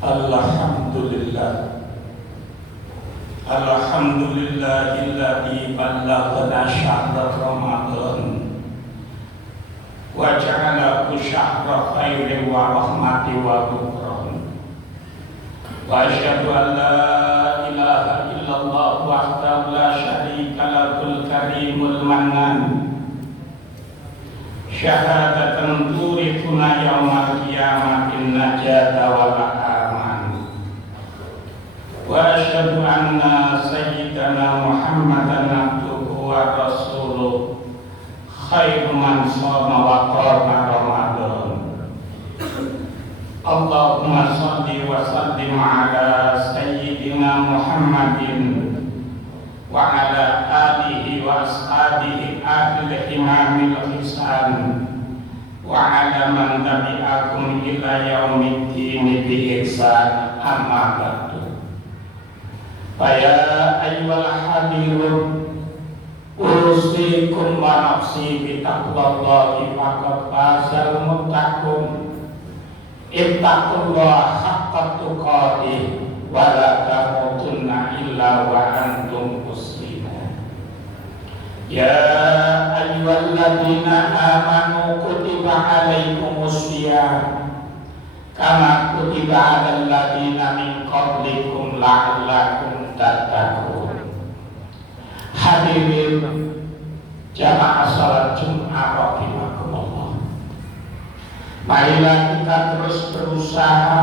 Alhamdulillah. Alhamdulillahilladzi ballaghana syahra Ramadan wa ja'alahu syahra khairin wa rahmati wa ghufran. Wa asyhadu an la ilaha illallah wahdahu la syarika lahul karimul mannan. Syahadatan turithuna yaumal qiyamatin najata wal aman. Wa asyhadu anna sayyidana Muhammadan abduhu wa rasuluh khairu man shoma wa qama Ramadan. Allahumma shalli wa sallim ala sayyidina Muhammadin wa ala alihi wa ashabihi ahlil imamil ihsan wa ala man tabi'akum ila yaumiddin bi ihsan, amma ba'du. Faya ayyuhal hadirun usikum wa nafsi bi taqwallahi faqad fazal muttaqun. Ittaqullaha haqqa tuqatih wa la tamutunna illa wa antum muslimun. Ya ayyuhalladzina amanu kutiba alaikumus syiyam kama kutiba alal ladzina min qablikum la'allakum tattaqun. Hadirin jamaah salat Jumat rahimakumullah. Marilah kita terus berusaha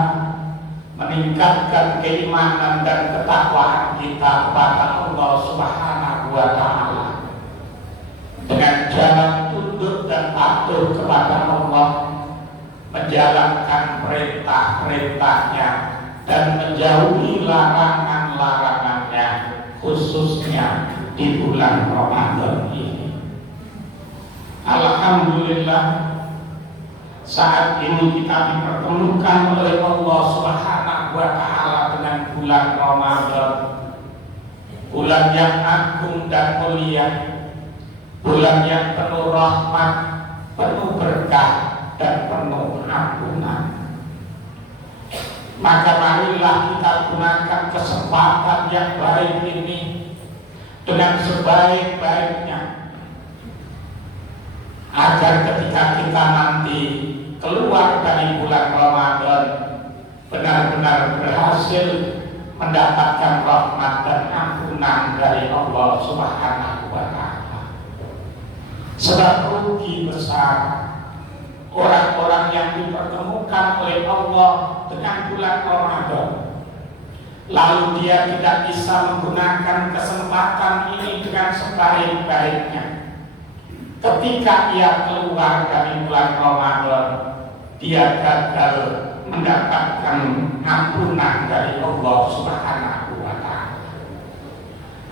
meningkatkan keimanan dan ketakwaan kita kepada Allah Subhanahu wa Ta'ala dengan jalan tunduk dan patuh kepada Allah, menjalankan perintah-perintahnya dan menjauhi larangan-larangannya, khususnya di bulan Ramadan ini. Alhamdulillah, saat ini kita dipertemukan oleh Allah Subhanahu wa Ta'ala dengan bulan Ramadan, bulan yang agung dan mulia, bulan yang penuh rahmat, penuh berkah dan penuh ampunan. Maka marilah kita gunakan kesempatan yang baik ini dengan sebaik-baiknya, agar ketika kita nanti keluar dari bulan Ramadan benar-benar berhasil mendapatkan rahmat dan ampunan dari Allah Subhanahu wa Ta'ala. Sebab rugi besar orang-orang yang dipertemukan oleh Allah dengan bulan Ramadan, lalu dia tidak bisa menggunakan kesempatan ini dengan sebaik-baiknya. Ketika ia keluar dari bulan Ramadan, dia gagal mendapatkan ampunan dari Allah Subhanahu wa Ta'ala.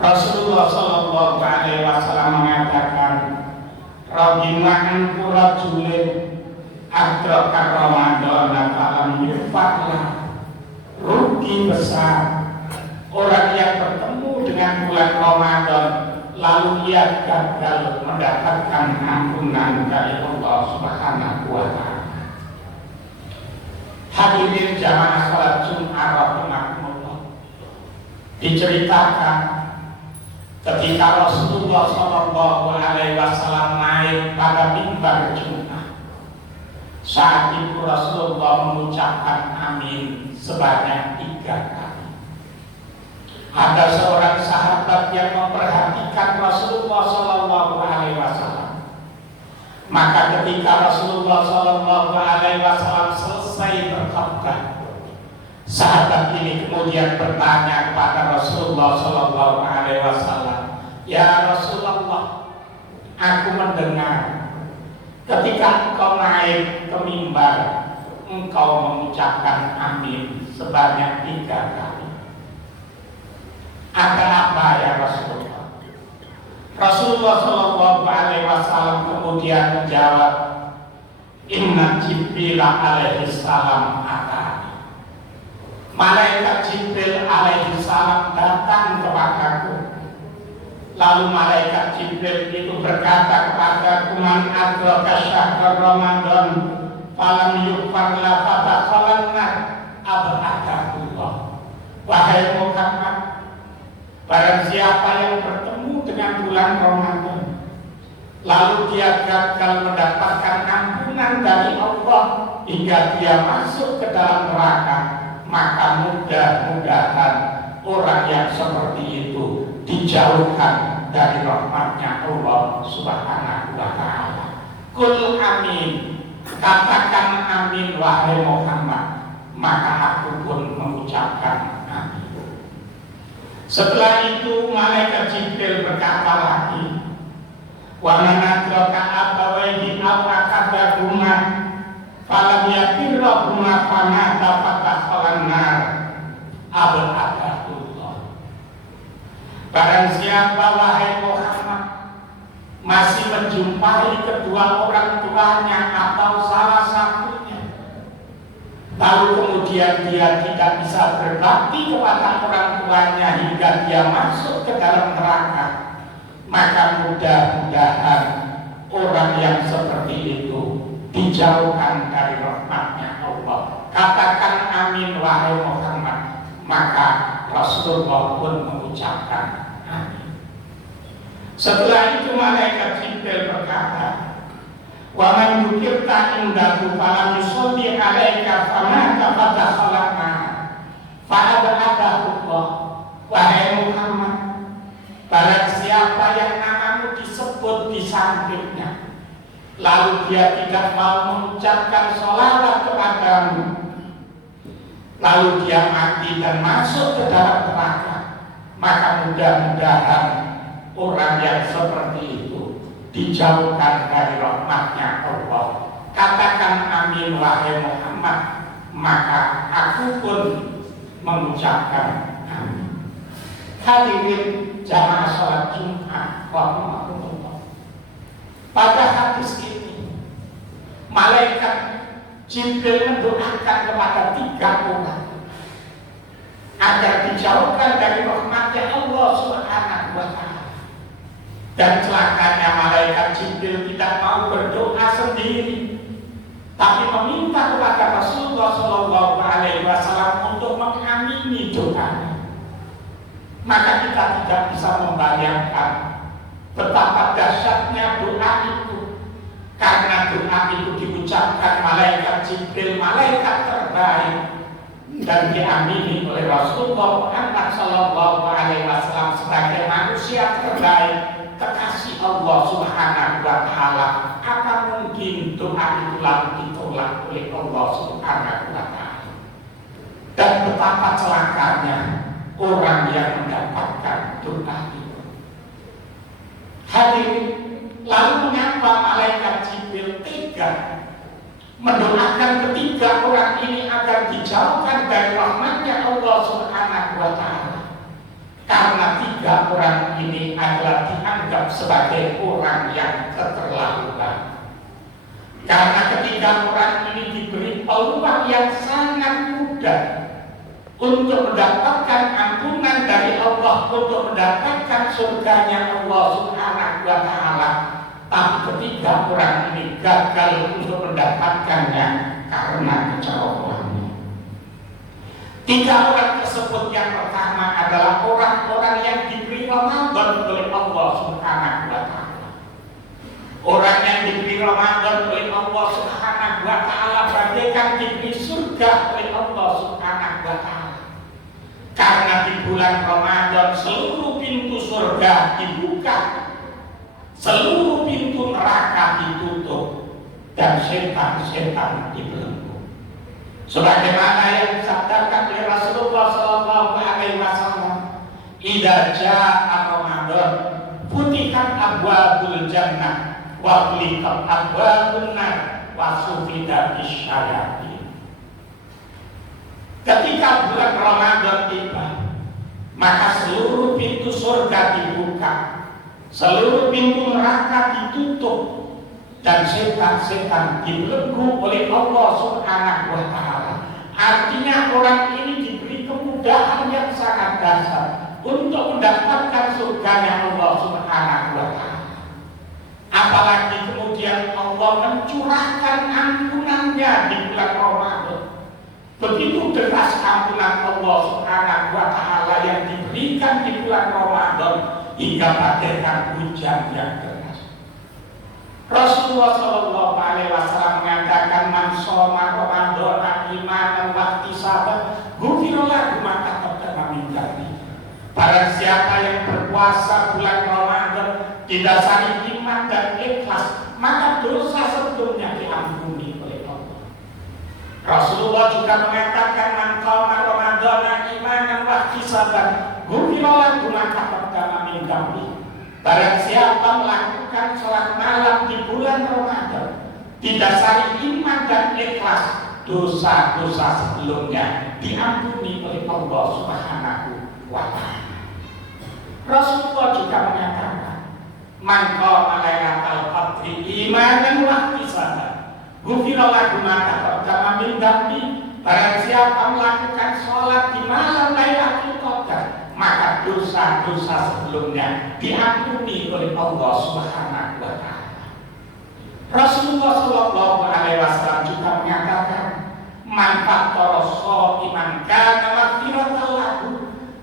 Rasulullah sallallahu alaihi wasallam mengatakan, "Rajima'an rajulin adraka Ramadan falam yufadlah." Rugi besar orang yang bertemu dengan bulan Ramadan lalu ia gagal mendapatkan ampunan dari Allah Subhanahu wa Ta'ala. Hadirin jamaah salat Jumat rahimakumullah, diceritakan ketika Rasulullah sallallahu alaihi wasallam naik pada mimbar Jumat, saat itu Rasulullah mengucapkan amin sebanyak 3 kali. Ada seorang sahabat yang memperhatikan Rasulullah sallallahu alaihi wasallam. Maka ketika Rasulullah sallallahu alaihi wasallam selesai berkhutbah, sahabat ini kemudian bertanya kepada Rasulullah sallallahu alaihi wasallam, "Ya Rasulullah, aku mendengar ketika engkau naik ke mimbar, engkau mengucapkan amin sebanyak 3 kali. Ada apa ya Rasulullah?" Rasulullah sallallahu alaihi wasallam kemudian menjawab, "Inna Jibril alaihi salam atani." Malaikat Jibril alaihi salam datang kepadaku. Lalu malaikat Jibril itu berkata kepadaku, "Man adraka syahr Ramadan falam yufar la fadakhalan nar." abadahullah. Wahai Muhammad, barang siapa yang bertemu dengan bulan Ramadan lalu dia gagal mendapatkan ampunan dari Allah hingga dia masuk ke dalam neraka, maka mudah-mudahan orang yang seperti itu dijauhkan dari rahmatnya Allah Subhanahu wa ta'ala. Qul amin, katakan amin wahai Muhammad, maka aku pun mengucapkan amin. Setelah itu malaikat Jibril berkata lagi, wa man adraka abawaihi aw akadahuma falam yakirrahuma famata fatakhalan nar abadahullah. Barang siapa wahai Muhammad masih menjumpai kedua orang tuanya atau salah satunya, lalu kemudian dia tidak bisa berbakti kepada orang tuanya hingga dia masuk ke dalam neraka, maka mudah-mudahan orang yang seperti itu dijauhkan dari rahmatnya Allah. Katakan amin wahai Muhammad, maka Rasulullah pun mengucapkan amin. Setelah itu malaikat Jibril berkata, wa man dzukirta indahu falam yusalli 'alaika famata fatakhalana fa'abadahullah. Wahai Muhammad, barang siapa yang namamu disebut di sampingnya lalu dia tidak mau mengucapkan sholawat kepadamu, lalu dia mati dan masuk ke dalam neraka, maka mudah-mudahan orang yang seperti itu dijauhkan dari rahmatnya Allah. Katakan amin wahai Muhammad, maka aku pun mengucapkan amin. Hadirin jamaah sholat Jumat rahimahumullah. Pada hadis ini malaikat Jibril mendoakan kepada 3 orang agar dijauhkan dari rahmatnya Allah Subhanahu wa ta'ala. Dan celakanya malaikat Jibril tidak mau berdoa sendiri, tapi meminta kepada Rasulullah SAW untuk mengamini doanya. Maka kita tidak bisa membayangkan betapa dahsyatnya doa itu, karena doa itu diucapkan malaikat Jibril, malaikat terbaik, dan diamini oleh Rasulullah Muhammad SAW sebagai manusia terbaik, kekasih Allah Subhanahu wa ta'ala. Apa mungkin doa itu lalu ditolak oleh Allah Subhanahu wa ta'ala? Dan betapa celakanya orang yang mendapatkan doa itu. Hadirin, lalu mengapa malaikat Jibril tega mendoakan ketiga orang ini agar dijauhkan dari rahmatnya Allah Subhanahu wa ta'ala? Karena 3 orang ini adalah dianggap sebagai orang yang keterlaluan. Karena ketiga orang ini diberi peluang yang sangat mudah untuk mendapatkan ampunan dari Allah, untuk mendapatkan surganya Allah Subhanahu wa ta'ala. Tapi ketiga orang ini gagal untuk mendapatkannya karena kecerobohannya. 3 orang tersebut, yang pertama adalah orang-orang yang diberi Ramadan oleh Allah Subhanahu wa ta'ala. Orang yang diberi Ramadan oleh Allah Subhanahu wa ta'ala bagaikan diberi surga oleh Allah Subhanahu wa ta'ala. Karena di bulan Ramadan seluruh pintu surga dibuka, seluruh pintu neraka ditutup, dan setan-setan dibelenggu. Sebagaimana yang disabdakan oleh Rasulullah SAW, idza jaa Ramadan futihat abwabul jannah wa ghliqat abwabun nar wa sufidat asyayatin. Ketika bulan Ramadan tiba, maka seluruh pintu surga dibuka, seluruh pintu neraka ditutup, dan setan-setan dibelenggu oleh Allah Subhanahu wa ta'ala. Artinya orang ini diberi kemudahan yang sangat dasar untuk mendapatkan surganya Allah Subhanahu wa ta'ala. Apalagi kemudian Allah mencurahkan ampunannya di bulan Ramadan. Begitu deras ampunan Allah Subhanahu wa Ta'ala yang diberikan di bulan Ramadan hingga bagaikan hujan yang deras. Rasulullah Shallallahu Alaihi Wasallam mengatakan, "Man shoma Ramadan imanan wa ihtisaban, ghufira lahu ma taqaddama min dhanbi." Barang siapa yang berpuasa bulan Ramadan didasari iman dan ikhlas, maka dosa sebelumnya diampuni oleh Allah. Rasulullah juga mengatakan, "Man qama Ramadan imanan wa ihtisaban, ghufira lahu ma taqaddama min dhanbi." Barang siapa melakukan sholat malam di bulan Ramadan didasari iman dan ikhlas, dosa-dosa sebelumnya diampuni oleh Allah Subhanahu wa Ta'ala. Rasulullah juga mengatakan, "Man qama lailatal qadri imanan wa ihtisaban, ghufira lahu ma taqaddama min dhanbi." Barang siapa melakukan sholat di malam Lailatul Qadar, maka dosa-dosa sebelumnya diampuni oleh Allah Subhanahu wa Ta'ala. Rasulullah Shallallahu Alaihi Wasallam juga mengatakan, "Man fattara sha'iman kana maghfiratan lahu."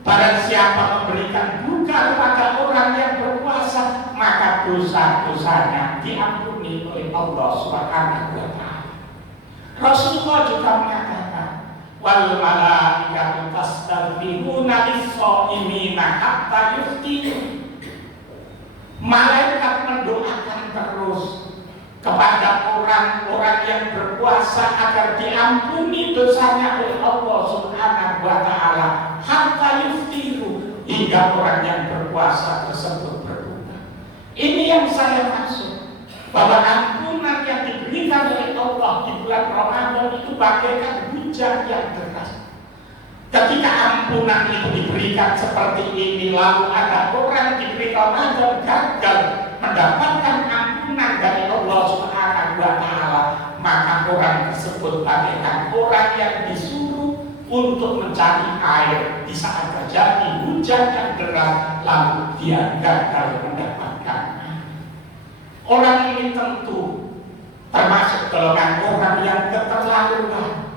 Barang siapa memberikan buka kepada orang yang berpuasa, maka dosa-dosanya diampuni oleh Allah Subhanahu wa Ta'ala. Rasulullah juga mengatakan, "Wal malaikatu tastaghfiruna lis-shaimina hatta yuftiru." Malaikat mendoakan terus kepada orang-orang yang berpuasa agar diampuni dosanya oleh Allah Subhanahu wa Ta'ala hatta yuftiru, hingga orang yang berpuasa tersebut berbuka. Ini yang saya maksud, bahwa ampunan yang diberikan oleh Allah di bulan Ramadan itu bagaikan hujan yang deras. Ketika ampunan itu diberikan seperti ini, lalu ada orang diberi Ramadan gagal mendapatkan ampunan dari Allah Subhanahu wa Ta'ala, maka orang tersebut bagaikan orang yang disuruh untuk mencari air di saat terjadi hujan yang deras, lalu dia gagal mendapatkan. Orang ini tentu termasuk golongan orang yang keterlaluan.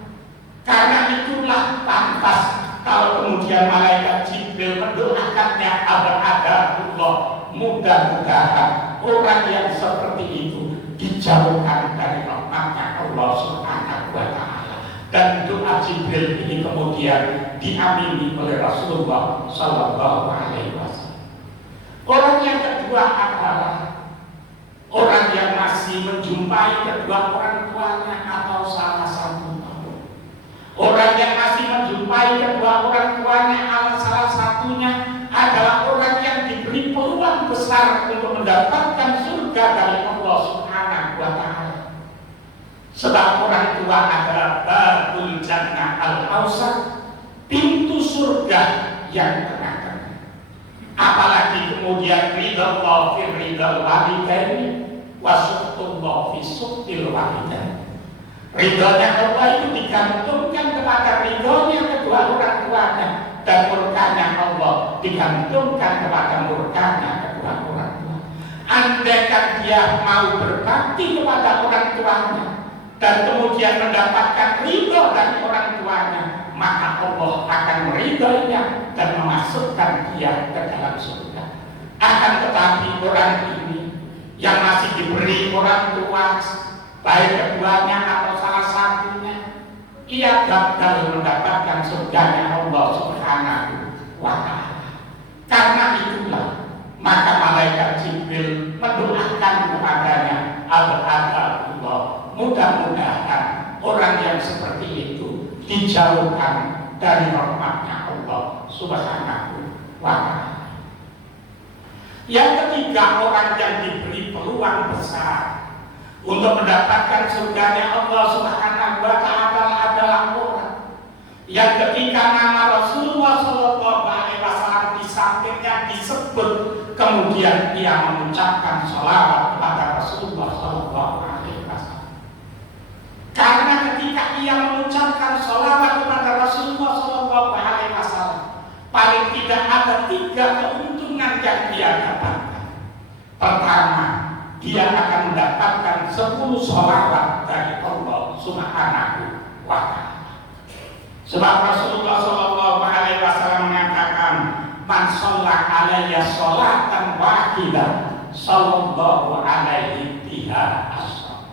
Karena itulah pantas kalau kemudian malaikat Jibril mendoakannya agar Allah, mudah-mudahan orang yang seperti itu dijauhkan dari rahmatnya Allah Subhanahu wa Ta'ala. Dan doa Jibril ini kemudian diamini oleh Rasulullah Sallallahu Alaihi Wasallam. Orang yang kedua adalah orang yang masih menjumpai kedua orang tuanya atau salah satu tahun. Orang yang masih menjumpai kedua orang tuanya atau salah satunya adalah orang yang diberi peluang besar untuk mendapatkan surga dari Allah Subhanahu wa Ta'ala. Sebab orang tua adalah babul jannah al-awsat, pintu surga yang tengah-tengah. Apalagi kemudian ridha fi ridhal walidaini wa suhtullah fi suhtil walidain. Ridhonya Allah itu digantungkan kepada ridhonya kedua orang tuanya, dan murkanya Allah digantungkan kepada murkanya kedua orang tua. Andaikan dia mau berbakti kepada orang tuanya dan kemudian mendapatkan ridho dari orang tuanya, maka Allah akan meridhoinya dan memasukkan dia ke dalam surga. Akan tetapi orang ini yang masih diberi orang tua, baik keduanya atau salah satunya, ia gagal mendapatkan surganya Allah Subhanahu wa Ta'ala. Karena itulah maka malaikat Jibril mendoakan kepadanya agar Allah, mudah-mudahan orang yang seperti itu dijauhkan dari rahmatnya Allah Subhanahu wa Ta'ala. Yang ketiga, orang yang diberi peluang besar untuk mendapatkan surganya Allah Subhanahu wa Ta'ala adalah orang yang ketika nama Rasulullah Shallallahu Alaihi Wasallam di sampingnya disebut, kemudian ia mengucapkan sholawat kepada Rasulullah Shallallahu Alaihi Wasallam. Karena ketika ia mengucapkan sholawat kepada Rasulullah Shallallahu Alaihi Wasallam, paling tidak ada 3 keuntungan yang dia dapatkan. Pertama, dia akan mendapatkan 10 sholawat dari Allah Subhanahu wa Ta'ala. Sebab Rasulullah sallallahu alaihi wasallam mengatakan, "Man shalla alayya sholatan wahidah, sallallahu alaihi biha asyra."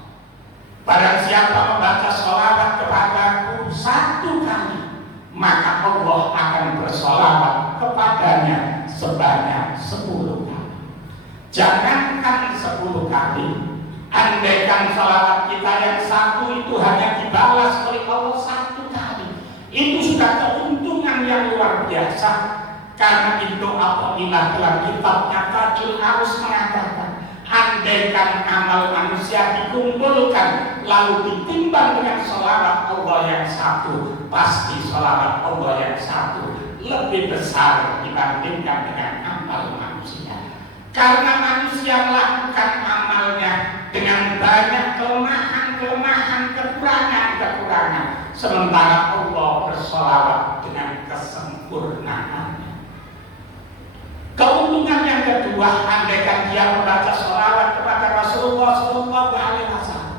Barang siapa membaca sholawat kepadaku satu kali, maka Allah akan bersolawat kepadanya sebanyak 10 kali. Jangankan 10 kali, andaikan sholawat kita yang satu itu hanya dibalas oleh Allah satu kali, itu sudah keuntungan yang luar biasa. Karena itu apabila dalam kitabnya Tajul Arus mengatakan, andaikan amal manusia dikumpulkan lalu ditimbang dengan sholawat Allah yang satu, pasti sholawat Allah yang satu lebih besar dibandingkan dengan amal manusia. Karena manusia melakukan amalnya dengan banyak kelemahan, kekurangan, sementara Allah bersolawat dengan kesempurnaan. Keuntungan yang kedua, andaikan dia membaca sholawat kepada Rasulullah SAW,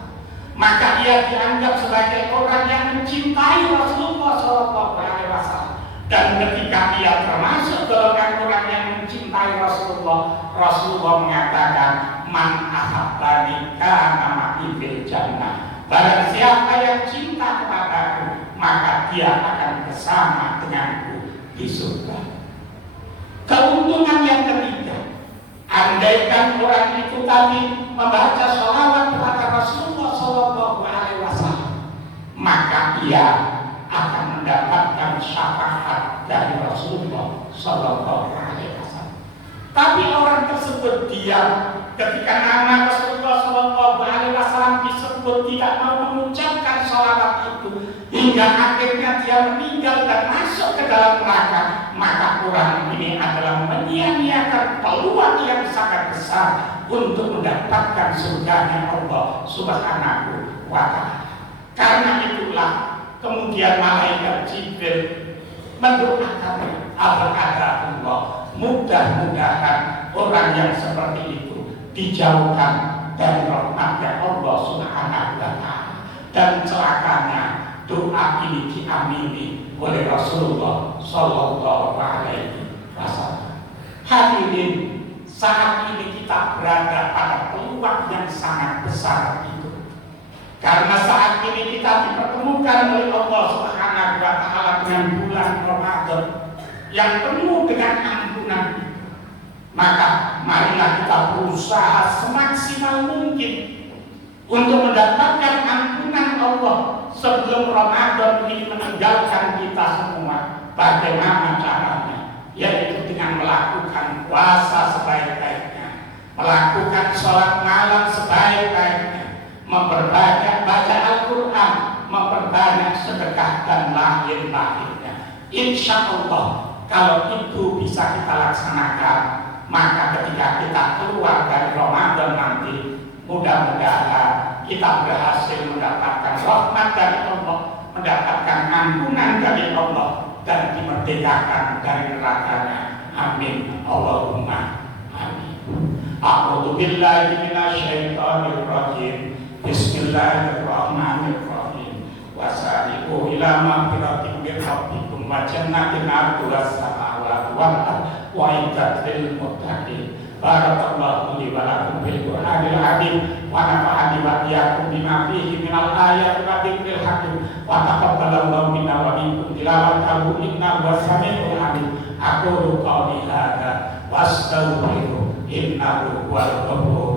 maka dia dianggap sebagai orang yang mencintai Rasulullah SAW. Dan ketika dia termasuk golongan orang yang mencintai Rasulullah mengatakan, "Man ahabbani kana ma'i fil jannah." Barang siapa yang cinta kepadaku, maka dia akan bersama denganku di surga. Keuntungan yang ketiga, andaikan orang itu tadi membaca sholawat kepada Rasulullah SAW, maka ia akan mendapatkan syafaat dari Rasulullah SAW. Tapi orang tersebut diam ketika nama Rasulullah SAW disebut, tidak mau mengucapkan sholawat itu, hingga akhirnya dia meninggal dan masuk ke dalam neraka. Maka orang ini adalah menyia-nyiakan peluang yang sangat besar untuk mendapatkan surganya Allah Subhanahu wa ta'ala. Karena itulah kemudian malaikat Jibril mendoakan Allah, mudah-mudahan orang yang seperti itu dijauhkan dari rahmatnya Allah Subhanahu wa ta'ala, dan celakanya doa ini diamini oleh Rasulullah Sallallahu Alaihi Wasallam. Hadirin, saat ini kita berada pada peluang yang sangat besar itu, karena saat ini kita dipertemukan oleh Allah Subhanahu wa ta'ala dengan bulan Ramadan yang penuh dengan ampunan. Maka marilah kita berusaha semaksimal mungkin untuk mendapatkan ampunan Allah sebelum Ramadan ini meninggalkan kita semua. Bagaimana caranya? Yaitu dengan melakukan puasa sebaik-baiknya, melakukan sholat malam sebaik-baiknya, memperbanyak baca Al-Quran, memperbanyak sedekah dan lain-lainnya. Insya Allah kalau itu bisa kita laksanakan, maka ketika kita keluar dari Ramadan nanti, mudah-mudahan kita berhasil mendapatkan rahmat dari Allah, mendapatkan ampunan dari Allah, dan dimerdekakan dari nerakanya. Amin. Allahumma amin. A'udzu billahi minasyaitonir rajim. Bismillahirrahmanirrahim. Wasari'u ila magfiratin min rabbikum wa jannatin 'arduhas samawati wal ardu wa iddat lil muttaqin. Barakallahu li wa lakum bil Qur'anil azim wa nafa'ani wa iyyakum bima fihi minal ayati wa dzikril hakim wa taqabbalallahu minna wa minkum tilawatahu innahu was-sami'ul 'alim. Aqulu qawli hadza wa astaghfiru innahu huwal ghafurur